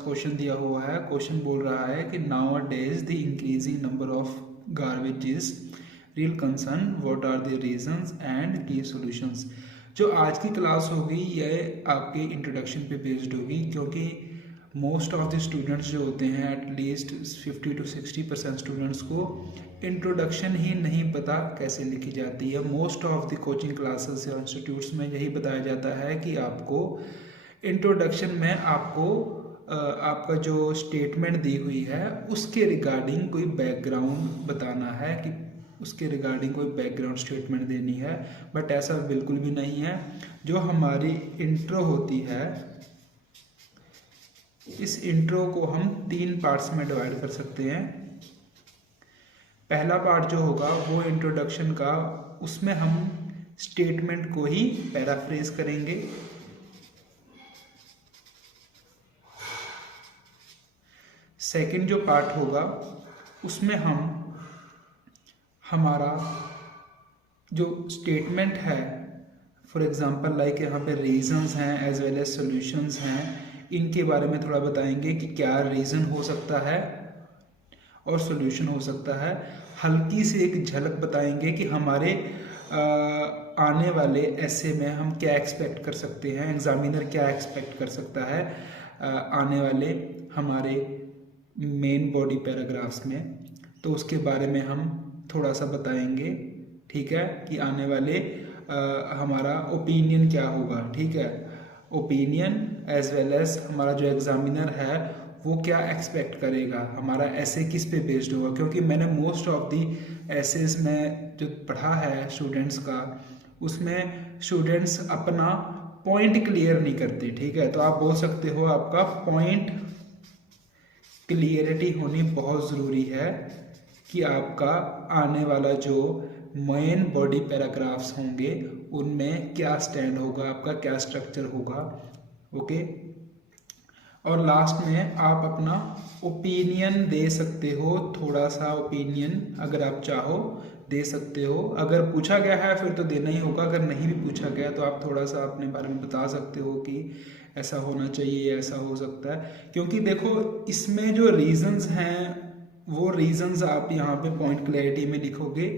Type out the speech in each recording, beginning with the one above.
Question दिया हुआ है। क्वेश्चन बोल रहा है कि nowadays the increasing number of garbage is real concern, what are the reasons and key solutions. जो आज की क्लास होगी ये आपके इंट्रोडक्शन पे बेस्ड होगी, क्योंकि मोस्ट ऑफ द स्टूडेंट्स जो होते हैं एटलीस्ट 50 to 60% स्टूडेंट्स को इंट्रोडक्शन ही नहीं पता कैसे लिखी जाती है। Most of the coaching classes या इंस्टीट्यूट्स में यही बताया जाता है कि आपको इंट्रोडक्शन में आपका जो स्टेटमेंट दी हुई है उसके रिगार्डिंग कोई बैकग्राउंड बताना है, कि उसके रिगार्डिंग कोई बैकग्राउंड स्टेटमेंट देनी है। बट ऐसा बिल्कुल भी नहीं है। जो हमारी इंट्रो होती है, इस इंट्रो को हम 3 पार्ट्स में डिवाइड कर सकते हैं। पहला पार्ट जो होगा वो इंट्रोडक्शन का, उसमें हम स्टेटमेंट को ही पैराफ्रेज करेंगे। सेकंड जो पार्ट होगा उसमें हम हमारा जो स्टेटमेंट है, फॉर एग्जांपल लाइक यहाँ पे रीजंस हैं एज वेल एज सॉल्यूशंस हैं, इनके बारे में थोड़ा बताएंगे कि क्या रीज़न हो सकता है और सॉल्यूशन हो सकता है। हल्की सी एक झलक बताएंगे कि हमारे आने वाले ऐसे में हम क्या एक्सपेक्ट कर सकते हैं, एग्जामिनर क्या एक्सपेक्ट कर सकता है आने वाले हमारे मेन बॉडी पैराग्राफ्स में। तो उसके बारे में हम थोड़ा सा बताएंगे, ठीक है, कि आने वाले हमारा ओपिनियन क्या होगा, ठीक है, ओपिनियन एज वेल एज हमारा जो एग्जामिनर है वो क्या एक्सपेक्ट करेगा, हमारा ऐसे किस पे बेस्ड होगा। क्योंकि मैंने मोस्ट ऑफ दी एसेस में जो पढ़ा है स्टूडेंट्स का, उसमें स्टूडेंट्स अपना पॉइंट क्लियर नहीं करते, ठीक है। तो आप बोल सकते हो आपका पॉइंट क्लियरिटी होनी बहुत ज़रूरी है कि आपका आने वाला जो मेन बॉडी पैराग्राफ्स होंगे उनमें क्या स्टैंड होगा, आपका क्या स्ट्रक्चर होगा, ओके। और लास्ट में आप अपना ओपिनियन दे सकते हो, थोड़ा सा ओपिनियन अगर आप चाहो दे सकते हो। अगर पूछा गया है फिर तो देना ही होगा, अगर नहीं भी पूछा गया तो आप थोड़ा सा अपने बारे में बता सकते हो कि ऐसा होना चाहिए, ऐसा हो सकता है। क्योंकि देखो इसमें जो रीजंस हैं वो रीजंस आप यहाँ पे पॉइंट क्लैरिटी में लिखोगे,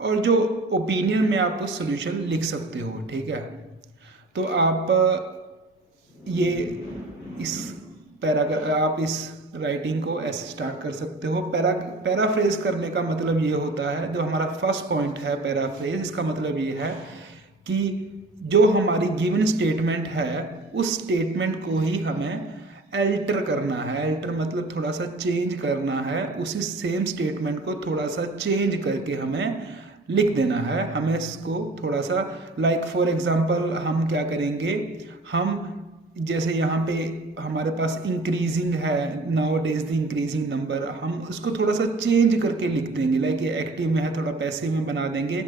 और जो ओपिनियन में आप सोल्यूशन लिख सकते हो, ठीक है। तो आप ये आप इस राइटिंग को ऐसे स्टार्ट कर सकते हो। पैराफ्रेज करने का मतलब ये होता है, जो हमारा फर्स्ट पॉइंट है पैराफ्रेज, इसका मतलब ये है कि जो हमारी गिवन स्टेटमेंट है उस स्टेटमेंट को ही हमें अल्टर करना है। अल्टर मतलब थोड़ा सा चेंज करना है, उसी सेम स्टेटमेंट को थोड़ा सा चेंज करके हमें लिख देना है। हमें इसको थोड़ा सा लाइक फॉर एग्जांपल हम क्या करेंगे, हम जैसे यहाँ पे हमारे पास इंक्रीजिंग है, now days the increasing number, हम उसको थोड़ा सा चेंज करके लिख देंगे। लाइक ये एक्टिव में है, थोड़ा पैसिव में बना देंगे।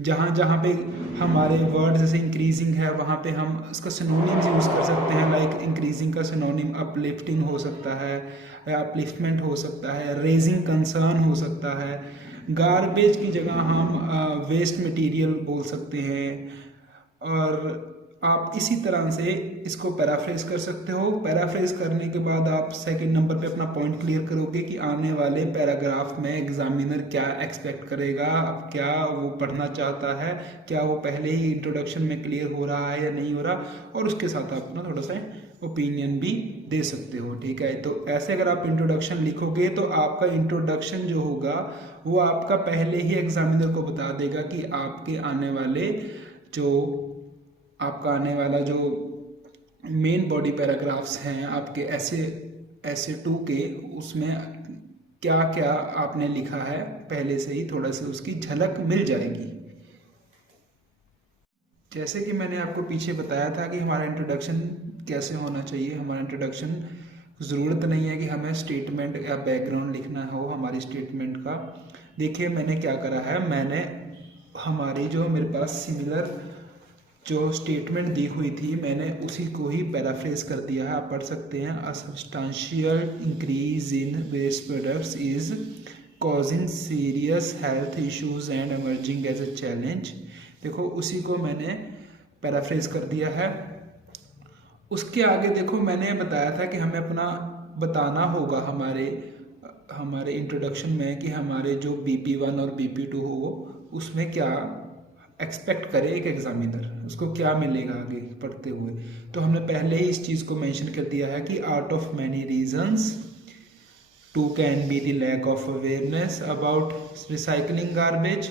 जहाँ जहाँ पे हमारे वर्ड जैसे इंक्रीजिंग है वहाँ पे हम उसका सिनोनिम्स यूज़ कर सकते हैं। लाइक इंक्रीजिंग का सिनोनिम अपलिफ्टिंग हो सकता है, या अपलिफ्टमेंट हो सकता है, रेजिंग कंसर्न हो सकता है। गार्बेज की जगह हम वेस्ट मटेरियल बोल सकते हैं। और आप इसी तरह से इसको पैराफ्रेज कर सकते हो। पैराफ्रेज करने के बाद आप सेकंड नंबर पे अपना पॉइंट क्लियर करोगे कि आने वाले पैराग्राफ में एग्जामिनर क्या एक्सपेक्ट करेगा, क्या वो पढ़ना चाहता है, क्या वो पहले ही इंट्रोडक्शन में क्लियर हो रहा है या नहीं हो रहा। और उसके साथ आप अपना थोड़ा सा ओपिनियन भी दे सकते हो, ठीक है। तो ऐसे अगर आप इंट्रोडक्शन लिखोगे तो आपका इंट्रोडक्शन जो होगा वो आपका पहले ही एग्जामिनर को बता देगा कि आपका आने वाला जो मेन बॉडी पैराग्राफ्स हैं आपके ऐसे 2 के, उसमें क्या क्या आपने लिखा है पहले से ही थोड़ा सा उसकी झलक मिल जाएगी। जैसे कि मैंने आपको पीछे बताया था कि हमारा इंट्रोडक्शन कैसे होना चाहिए। हमारा इंट्रोडक्शन ज़रूरत नहीं है कि हमें स्टेटमेंट या बैकग्राउंड लिखना हो हमारी स्टेटमेंट का। देखिए मैंने क्या करा है, मैंने हमारी जो मेरे पास सिमिलर जो स्टेटमेंट दी हुई थी मैंने उसी को ही पैराफ्रेज कर दिया है। आप पढ़ सकते हैं, a substantial increase in waste products is causing serious health issues and emerging as a challenge. देखो उसी को मैंने पैराफ्रेज कर दिया है। उसके आगे देखो मैंने बताया था कि हमें अपना बताना होगा हमारे इंट्रोडक्शन में कि हमारे जो BP1 और BP2 हो उसमें क्या एक्सपेक्ट करे एक एग्जामिनर, उसको क्या मिलेगा आगे पढ़ते हुए। तो हमने पहले ही इस चीज़ को मेंशन कर दिया है कि out of many reasons two can be the lack of awareness about recycling garbage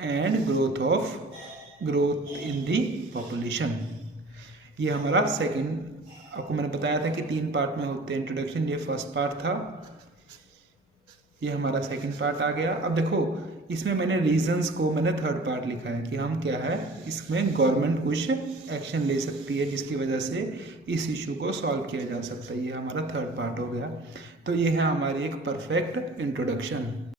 and growth in the population. ये हमारा सेकंड, आपको मैंने बताया था कि 3 पार्ट में होते हैं इंट्रोडक्शन, ये फर्स्ट पार्ट था, ये हमारा सेकंड पार्ट आ गया। अब देखो इसमें मैंने रीजंस को मैंने थर्ड पार्ट लिखा है कि हम क्या है, इसमें गवर्नमेंट कुछ एक्शन ले सकती है जिसकी वजह से इस इशू को सॉल्व किया जा सकता है। ये हमारा थर्ड पार्ट हो गया। तो ये है हमारी एक परफेक्ट इंट्रोडक्शन।